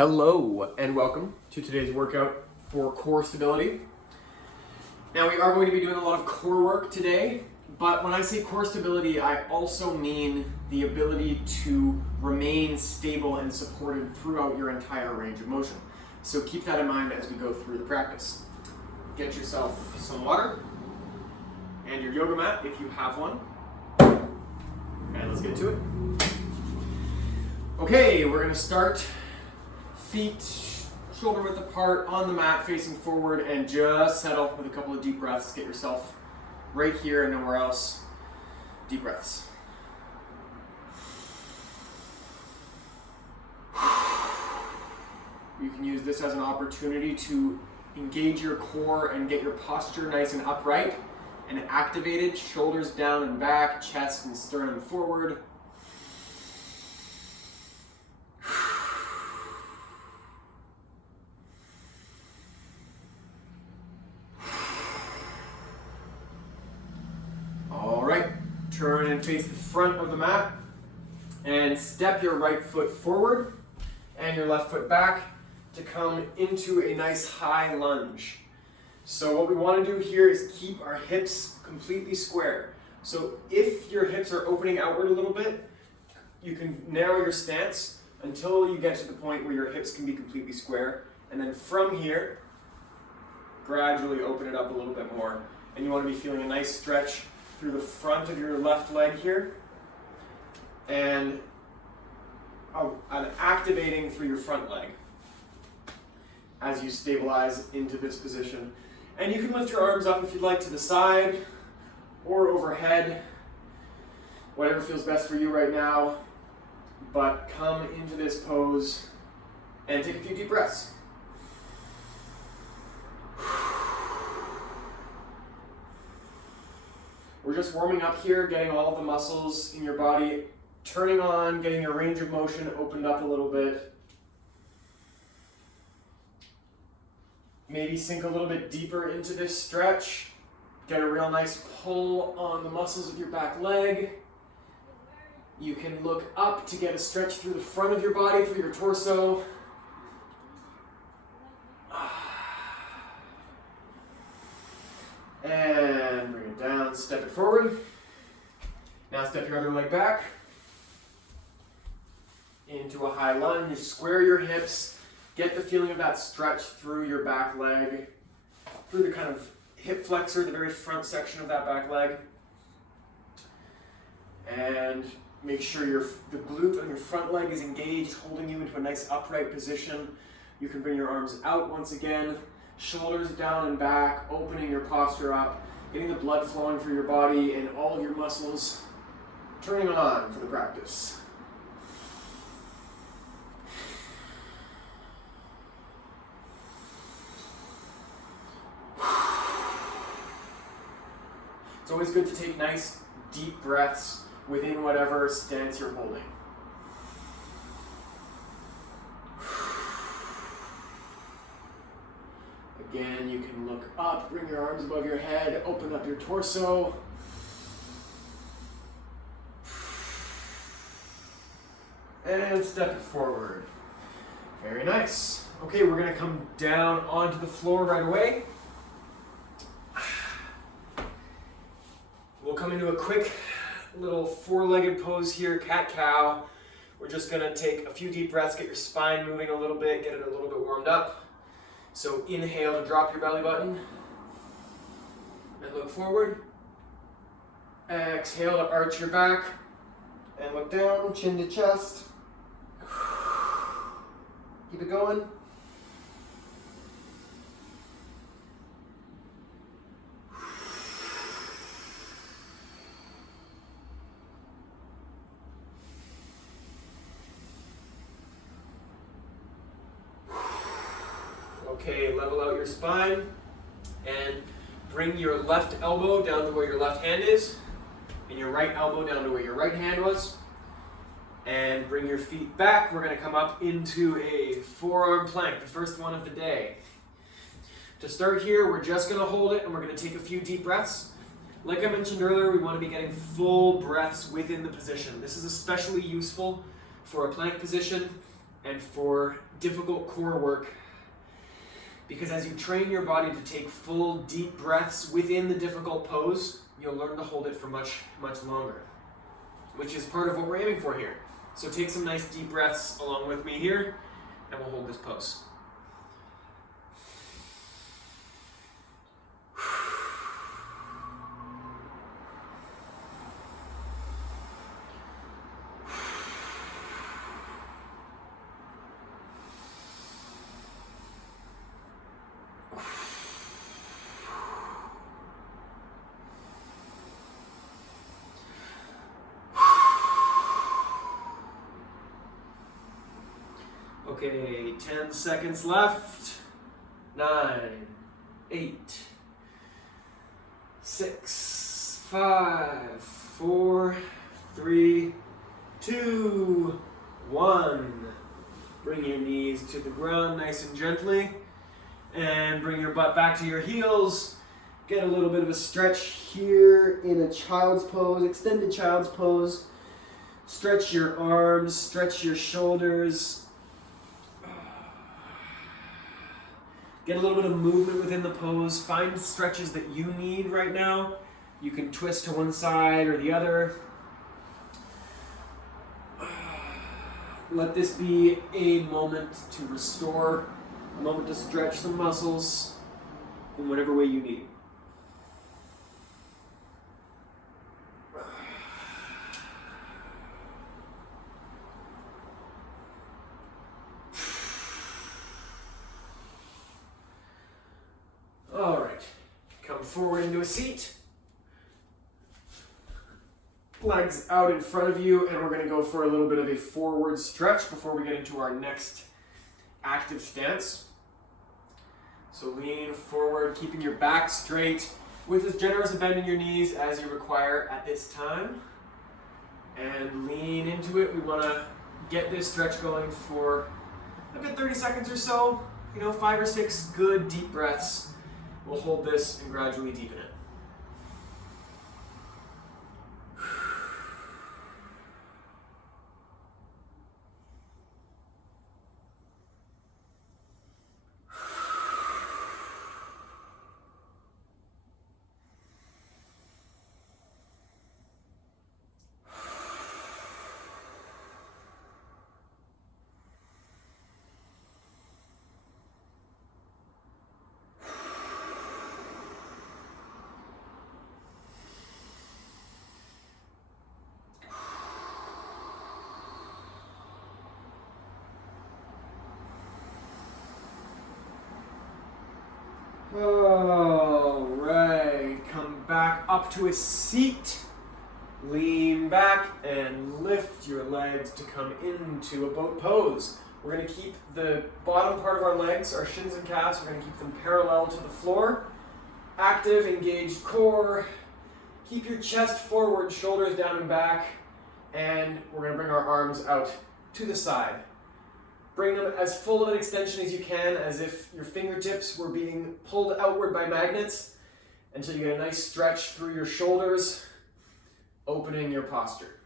Hello and welcome to today's workout for core stability. Now we are going to be doing a lot of core work today, but when I say core stability, I also mean the ability to remain stable and supported throughout your entire range of motion. So keep that in mind as we go through the practice. Get yourself some water and your yoga mat if you have one. And let's get to it. Okay, we're going to start feet shoulder width apart on the mat facing forward, and just settle with a couple of deep breaths. Get yourself right here and nowhere else. Deep breaths. You can use this as an opportunity to engage your core and get your posture nice and upright and activated. Shoulders down and back, chest and sternum forward. Turn and face the front of the mat and step your right foot forward and your left foot back to come into a nice high lunge. So what we want to do here is keep our hips completely square. So if your hips are opening outward a little bit, you can narrow your stance until you get to the point where your hips can be completely square, and then from here gradually open it up a little bit more. And you want to be feeling a nice stretch through the front of your left leg here, and activating through your front leg as you stabilize into this position. And you can lift your arms up if you'd like to the side or overhead, whatever feels best for you right now, but come into this pose and take a few deep breaths. We're just warming up here, getting all of the muscles in your body turning on, getting your range of motion opened up a little bit. Maybe sink a little bit deeper into this stretch. Get a real nice pull on the muscles of your back leg. You can look up to get a stretch through the front of your body, through your torso. And bring it down, step it forward. Now step your other leg back into a high lunge. Square your hips. Get the feeling of that stretch through your back leg, through the kind of hip flexor, the very front section of that back leg. And make sure the glute on your front leg is engaged, holding you into a nice upright position. You can bring your arms out once again. Shoulders down and back, opening your posture up, getting the blood flowing through your body and all of your muscles turning on for the practice. It's always good to take nice deep breaths within whatever stance you're holding. Again, you can look up, bring your arms above your head, open up your torso. And step it forward. Very nice. Okay, we're going to come down onto the floor right away. We'll come into a quick little four-legged pose here, cat-cow. We're just going to take a few deep breaths, get your spine moving a little bit, get it a little bit warmed up. So inhale to drop your belly button and look forward. Exhale to arch your back and look down, chin to chest. Keep it going. Okay, level out your spine and bring your left elbow down to where your left hand is and your right elbow down to where your right hand was. And bring your feet back. We're going to come up into a forearm plank, the first one of the day. To start here, we're just going to hold it and we're going to take a few deep breaths. Like I mentioned earlier, we want to be getting full breaths within the position. This is especially useful for a plank position and for difficult core work, because as you train your body to take full deep breaths within the difficult pose, you'll learn to hold it for much, much longer, which is part of what we're aiming for here. So take some nice deep breaths along with me here, and we'll hold this pose. Okay, 10 seconds left. 9, 8, 6, 5, 4, 3, 2, 1. Bring your knees to the ground nice and gently. And bring your butt back to your heels. Get a little bit of a stretch here in a child's pose, extended child's pose. Stretch your arms, stretch your shoulders. Get a little bit of movement within the pose. Find stretches that you need right now. You can twist to one side or the other. Let this be a moment to restore, a moment to stretch some muscles in whatever way you need. All right, come forward into a seat. Legs out in front of you, and we're going to go for a little bit of a forward stretch before we get into our next active stance. So lean forward, keeping your back straight with as generous a bend in your knees as you require at this time. And lean into it. We want to get this stretch going for a good 30 seconds or so. 5 or 6 good deep breaths. We'll hold this and gradually deepen it. All right, come back up to a seat. Lean back and lift your legs to come into a boat pose. We're going to keep the bottom part of our legs, our shins and calves, we're going to keep them parallel to the floor. Active, engaged core. Keep your chest forward, shoulders down and back. And we're going to bring our arms out to the side. Bring them as full of an extension as you can, as if your fingertips were being pulled outward by magnets, until you get a nice stretch through your shoulders, opening your posture.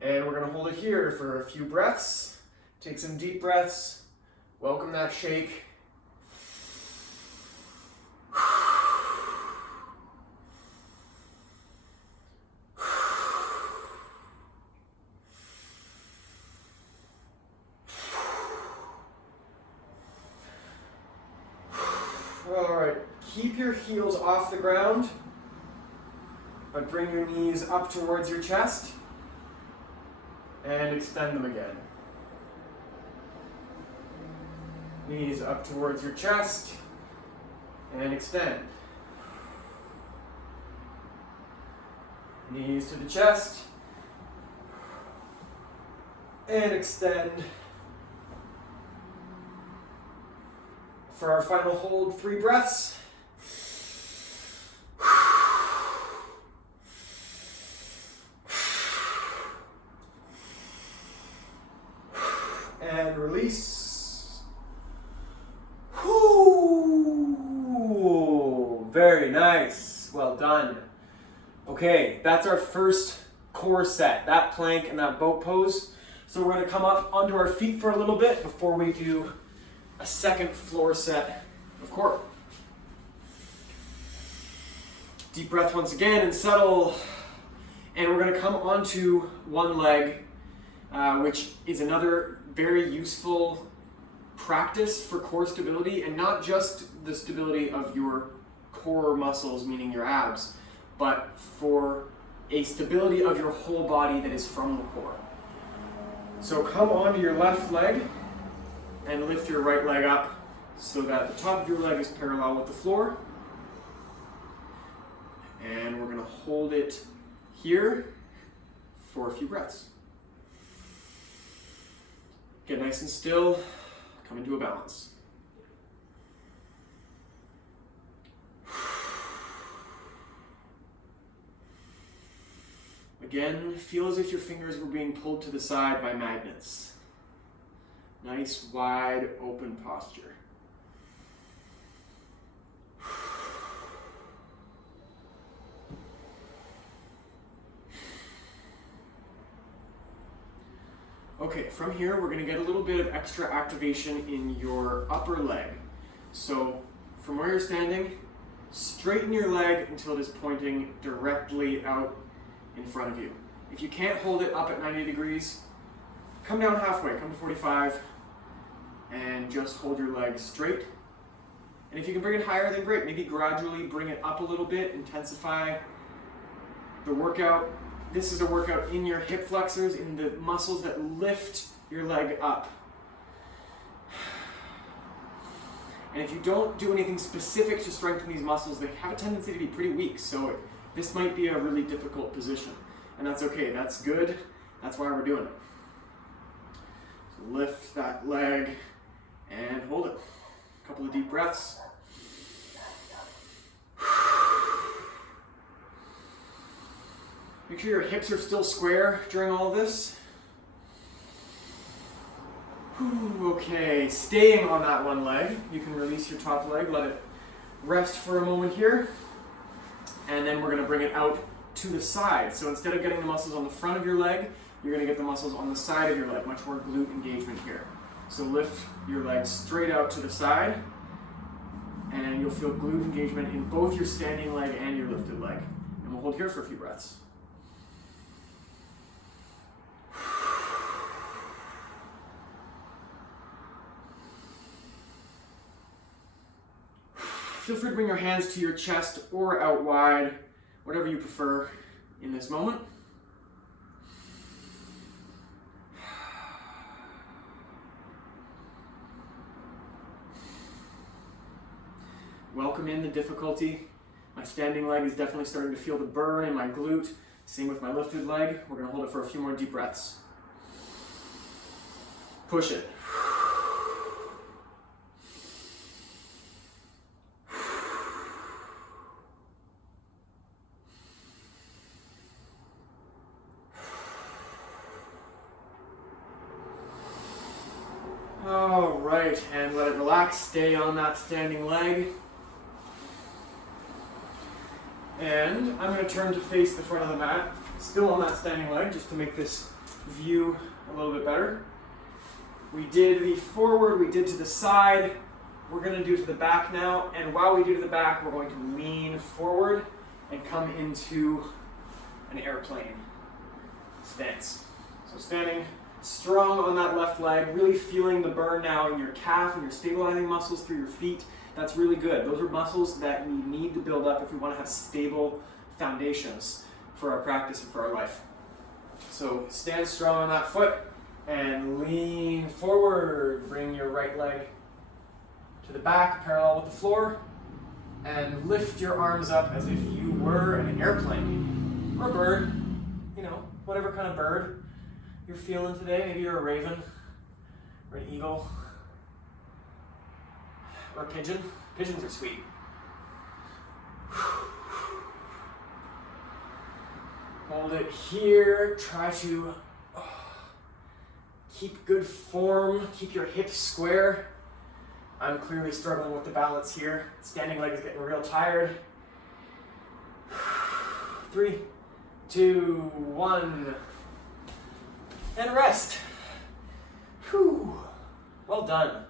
And we're going to hold it here for a few breaths. Take some deep breaths. Welcome that shake. All right, keep your heels off the ground, but bring your knees up towards your chest and extend them again. Knees up towards your chest and extend. Knees to the chest and extend. For our final hold, 3 breaths. And release. Whew. Very nice. Well done. Okay, that's our first core set. That plank and that boat pose So we're going to come up onto our feet for a little bit before we do a second floor set of core. Deep breath once again and settle. And we're going to come onto one leg, which is another very useful practice for core stability, and not just the stability of your core muscles, meaning your abs, but for a stability of your whole body that is from the core. So come onto your left leg and lift your right leg up so that the top of your leg is parallel with the floor. And we're going to hold it here for a few breaths. Get nice and still, come into a balance. Again, feel as if your fingers were being pulled to the side by magnets. Nice, wide, open posture. Okay, from here we're going to get a little bit of extra activation in your upper leg. So from where you're standing, straighten your leg until it is pointing directly out in front of you. If you can't hold it up at 90 degrees, come down halfway, come to 45, and just hold your leg straight. And if you can bring it higher, then great. Maybe gradually bring it up a little bit, intensify the workout. This is a workout in your hip flexors, in the muscles that lift your leg up. And if you don't do anything specific to strengthen these muscles, they have a tendency to be pretty weak. So this might be a really difficult position. And that's okay, that's good. That's why we're doing it. So lift that leg and hold it. A couple of deep breaths. Make sure your hips are still square during all of this. Okay, staying on that one leg, you can release your top leg, let it rest for a moment here, and then we're going to bring it out to the side. So instead of getting the muscles on the front of your leg, you're going to get the muscles on the side of your leg, much more glute engagement here. So lift your leg straight out to the side, and you'll feel glute engagement in both your standing leg and your lifted leg. And we'll hold here for a few breaths. Feel free to bring your hands to your chest or out wide, whatever you prefer in this moment. Welcome in the difficulty. My standing leg is definitely starting to feel the burn in my glute. Same with my lifted leg. We're going to hold it for a few more deep breaths. Push it. All right, and let it relax. Stay on that standing leg. And I'm going to turn to face the front of the mat, still on that standing leg, just to make this view a little bit better. We did the forward, we did to the side. We're going to do to the back now, and while we do to the back, we're going to lean forward and come into an airplane stance. So standing strong on that left leg, really feeling the burn now in your calf and your stabilizing muscles through your feet. That's really good. Those are muscles that we need to build up if we want to have stable foundations for our practice and for our life. So stand strong on that foot and lean forward. Bring your right leg to the back, parallel with the floor, and lift your arms up as if you were an airplane or a bird, whatever kind of bird you're feeling today. Maybe you're a raven or an eagle or a pigeon. Pigeons are sweet. Hold it here. Try to keep good form. Keep your hips square. I'm clearly struggling with the balance here. Standing leg is getting real tired. 3, 2, 1. And rest. Well done.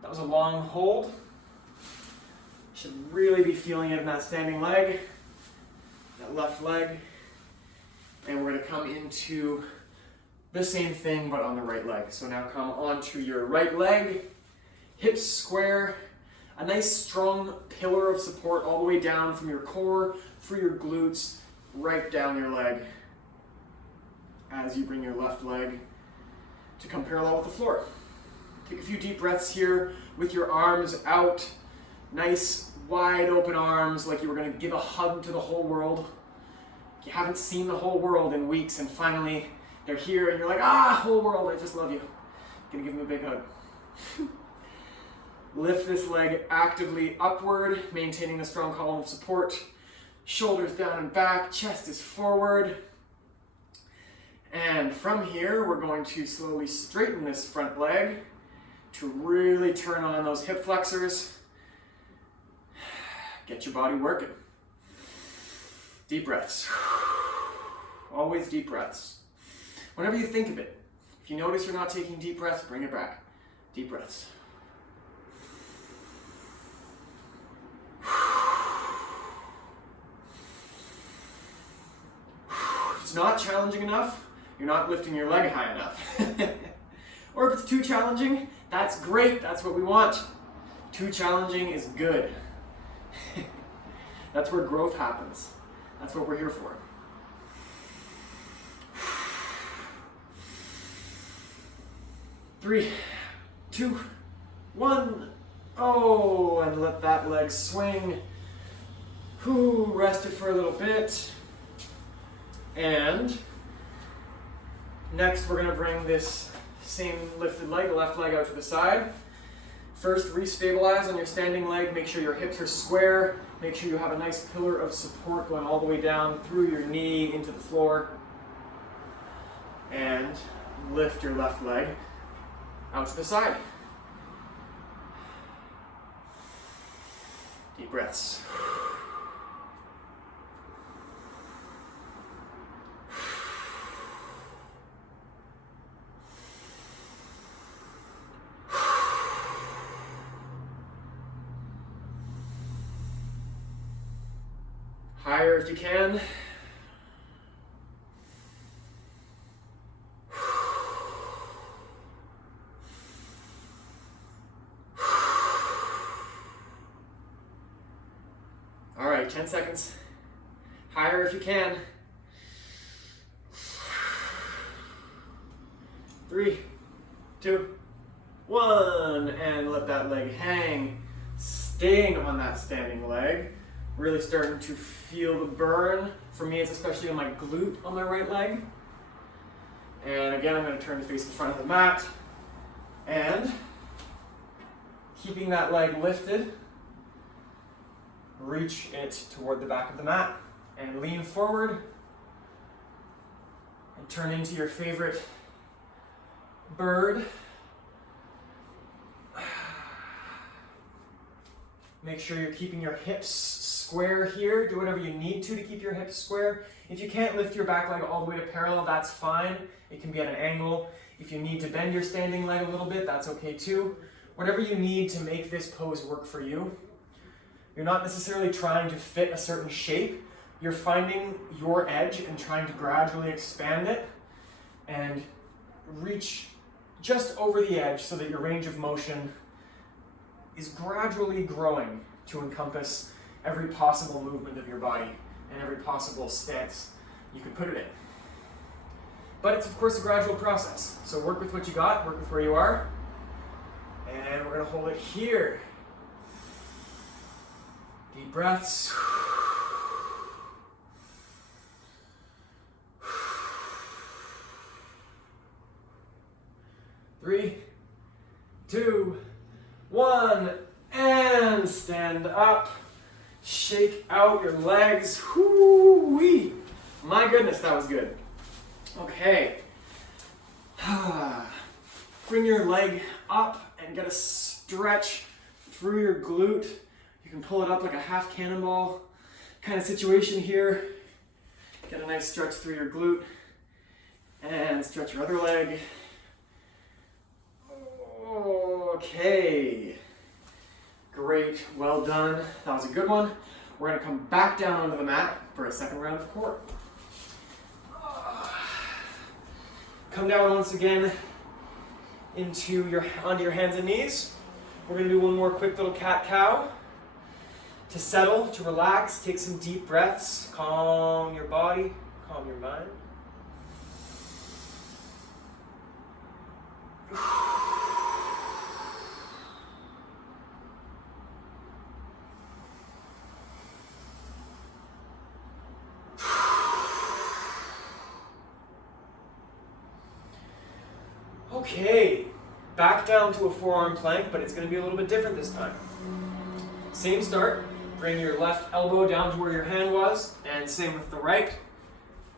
That was a long hold. Should really be feeling it in that standing leg, that left leg. And we're gonna come into the same thing, but on the right leg. So now come onto your right leg, hips square, a nice strong pillar of support all the way down from your core, through your glutes, right down your leg, as you bring your left leg to come parallel with the floor. Take a few deep breaths here with your arms out, nice wide open arms, like you were gonna give a hug to the whole world. You haven't seen the whole world in weeks, and finally they're here and you're like, ah, whole world, I just love you. Gonna give them a big hug. Lift this leg actively upward, maintaining a strong column of support. Shoulders down and back, chest is forward. And from here, we're going to slowly straighten this front leg to really turn on those hip flexors. Get your body working. Deep breaths. Always deep breaths. Whenever you think of it, if you notice you're not taking deep breaths, bring it back. Deep breaths. If it's not challenging enough, you're not lifting your leg high enough. Or if it's too challenging, that's great. That's what we want. Too challenging is good. That's where growth happens. That's what we're here for. Three, two, one. Oh, and let that leg swing. Rest it for a little bit. And next we're going to bring this same lifted leg, the left leg, out to the side. First, restabilize on your standing leg. Make sure your hips are square. Make sure you have a nice pillar of support going all the way down through your knee into the floor. And lift your left leg out to the side. Deep breaths. Higher if you can. All right, 10 seconds. Higher if you can. 3, 2, 1, and let that leg hang. Staying on that standing leg. Really starting to feel the burn. For me, it's especially on my glute on my right leg. And again, I'm going to turn to face the front of the mat. And keeping that leg lifted, reach it toward the back of the mat and lean forward and turn into your favorite bird. Make sure you're keeping your hips square here. Do whatever you need to keep your hips square. If you can't lift your back leg all the way to parallel, that's fine. It can be at an angle. If you need to bend your standing leg a little bit, that's okay too. Whatever you need to make this pose work for you. You're not necessarily trying to fit a certain shape. You're finding your edge and trying to gradually expand it and reach just over the edge so that your range of motion is gradually growing to encompass every possible movement of your body and every possible stance you could put it in. But it's of course a gradual process. So work with what you got, work with where you are, and we're gonna hold it here. Deep breaths. 3, 2, 1, and stand up. Shake out your legs. Whoo-wee. My goodness, that was good. Okay. Bring your leg up and get a stretch through your glute. You can pull it up like a half cannonball kind of situation here. Get a nice stretch through your glute and stretch your other leg. Oh. Okay. Great, well done. That was a good one. We're gonna come back down onto the mat for a second round of core. Come down once again onto your hands and knees. We're gonna do one more quick little cat-cow. To settle, to relax, take some deep breaths, calm your body, calm your mind. Okay, back down to a forearm plank, but it's going to be a little bit different this time. Same start, bring your left elbow down to where your hand was, and same with the right.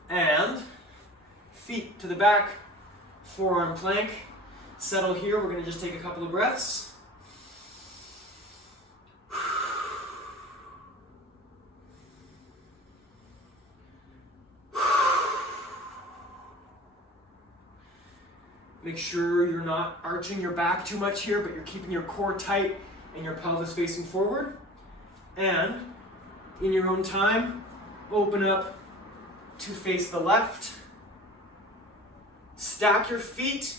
And feet to the back, forearm plank. Settle here, we're going to just take a couple of breaths. Make sure you're not arching your back too much here, but you're keeping your core tight and your pelvis facing forward. And in your own time, open up to face the left. Stack your feet,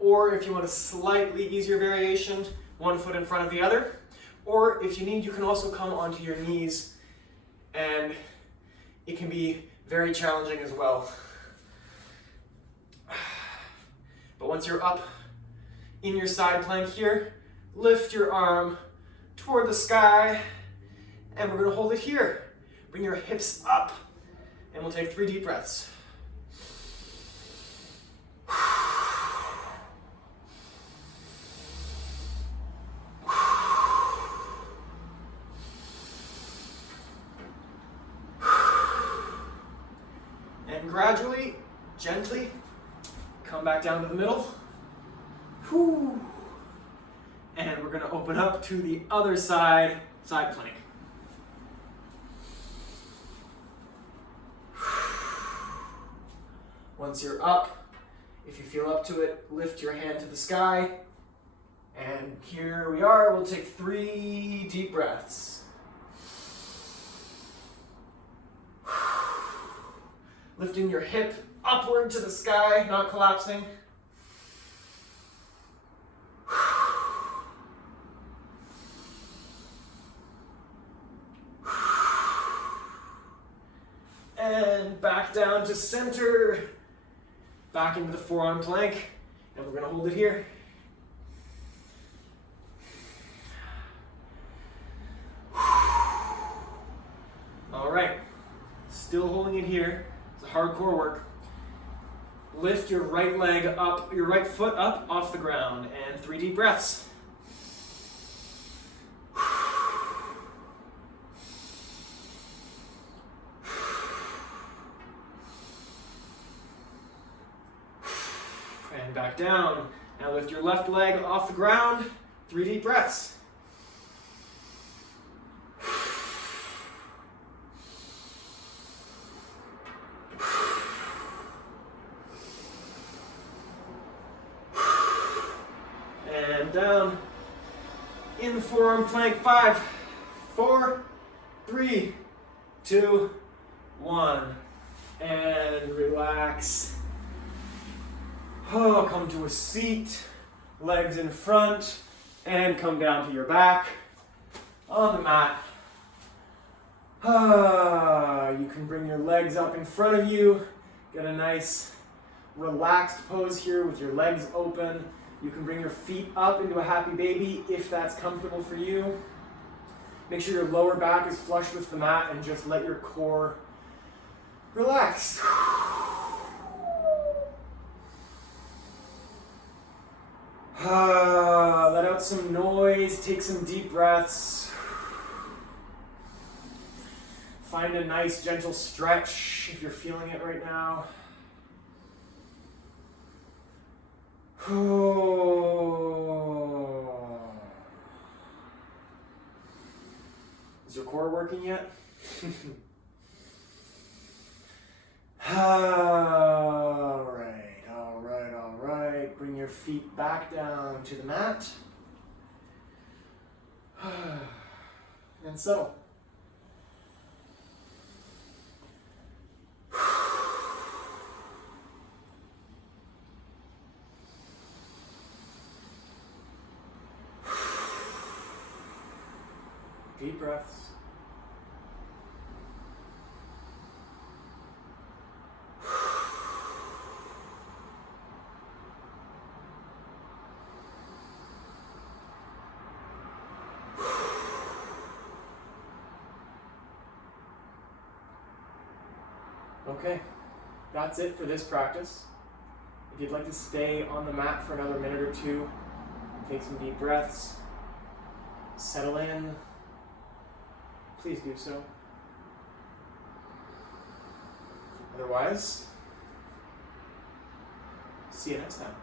or if you want a slightly easier variation, one foot in front of the other. Or if you need, you can also come onto your knees, and it can be very challenging as well. But once you're up in your side plank here, lift your arm toward the sky, and we're going to hold it here. Bring your hips up, and we'll take 3 deep breaths. And gradually, gently, come back down to the middle. Whew. And we're going to open up to the other side plank. Once you're up, if you feel up to it, lift your hand to the sky. And here we are. We'll take 3 deep breaths. Lifting your hip upward to the sky, not collapsing. And back down to center. Back into the forearm plank. And we're going to hold it here. All right. Still holding it here. It's hardcore work. Lift your right leg up, your right foot up off the ground, and 3 deep breaths. And back down. Now lift your left leg off the ground, 3 deep breaths. Down in the forearm plank. 5, 4, 3, 2, 1, and relax. Oh, come to a seat, legs in front, and come down to your back on the mat. You can bring your legs up in front of you, get a nice relaxed pose here with your legs open. You can bring your feet up into a happy baby if that's comfortable for you. Make sure your lower back is flush with the mat and just let your core relax. Let out some noise, take some deep breaths. Find a nice gentle stretch if you're feeling it right now. Is your core working yet? All right. Bring your feet back down to the mat. And settle. Deep breaths. Okay, that's it for this practice. If you'd like to stay on the mat for another minute or two, take some deep breaths, settle in, please do so. Otherwise, see you next time.